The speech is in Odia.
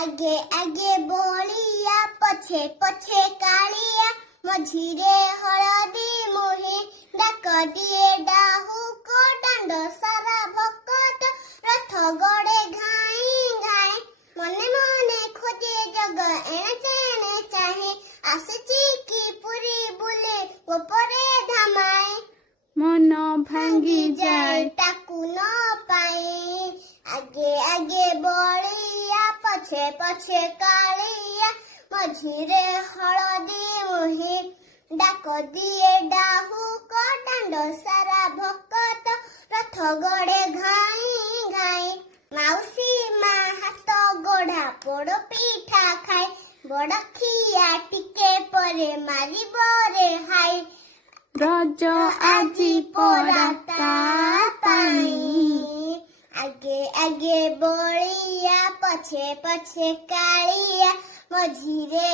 ଆଗେ ଆଗେ ବଳିଆ ପଛେ ପଛେ କାଳିଆ ମଝିରେ ହଳଦୀ ମୋହି ଡାକ ଦିଏ ଡାହୁକ ଦାଣ୍ଡ ସାରା ଭକତ ରଥ ଗଡ଼େ ଘାଇଁ ଘାଇଁ ମନେ ମନେ ଖୋଜେ ଜଗ ଏଣେ ତେଣେ ଚାହେଁ ଆସିଛି କି ପୁରୀ ବୁଲେ ଗୋପରେ ଧାମାଏ ମନ ଭାଙ୍ଗି যায় ତାକୁ ନ ପାଏ ଆଗେ ଆଗେ ବଳିଆ ପଛେ ପଛେ କାଳିଆ ମଝିରେ ହଳଦୀ ମୋହି ଡାକ ଦିଏ ଡାହୁକ ଦାଣ୍ଡ ସାରା ଭକତ ରଥ ଗଡ଼େ ଘାଇଁ ଘାଇଁ ମାଉସୀ ମା ହାତ ଗଢ଼ା ପୋଡ଼ ପିଠା ଖାଏ ବଡ଼ ଖିଆ ଟିକେ ପରେ ମାରିବ ରେ ହାଇ ରଜ ଆଜି ପରା ତା ପାଇଁ ଆଗେ ଆଗେ ବଳିଆ ପଛେ ପଛେ କାଳିଆ ମଝିରେ